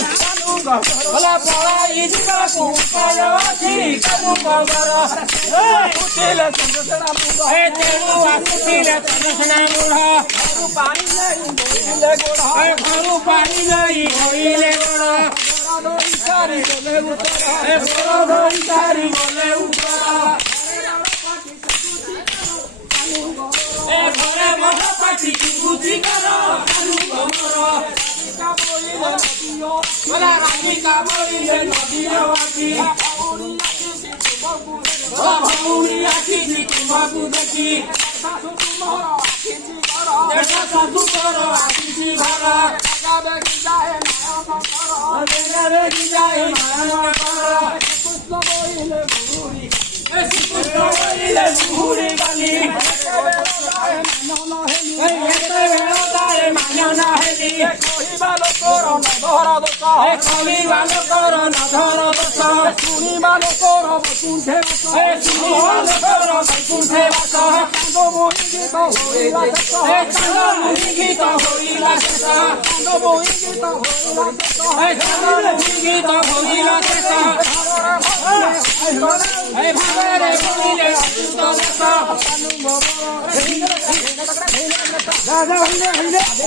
भला पळाई जिबाकु उपाय अछि कानु बगर कुटिले चंद्रसेना मुंड हे तेणु कुटिले चंद्रसेना मुंड घरु पानी नहीं होइले गोड़ हे घरु पानी नहीं होइले गोड़ बरदोई सारी बोले उतर हे बरदोई सारी बोले उतर ए घरे महापाटी की बुद्धि करो कानु बगर भला रानी का बोलिले नदिया वाटी भौरी आखी जी तुम्हाकू देखी सासु तुमहर आखी जी घर देखा सासु कर आखी जी घर देखी जाए देखी जाए कृष्ण बोलिले बुहुरी कृष्ण बोलिले बुहुरी गाली कहवा लोकर नधर दोष कहवा लोकर नधर दोष शुणिबा लोकर वैकुंठे बास शुणिबा लोकर वैकुंठे बास कांद मोहि गीत होइला शेष कांद मोहि गीत होइला शेष कांद मोहि गीत होइला शेष कांद मोहि गीत होइला शेष हे भागरे बोलिले अच्युत दास राजा हइले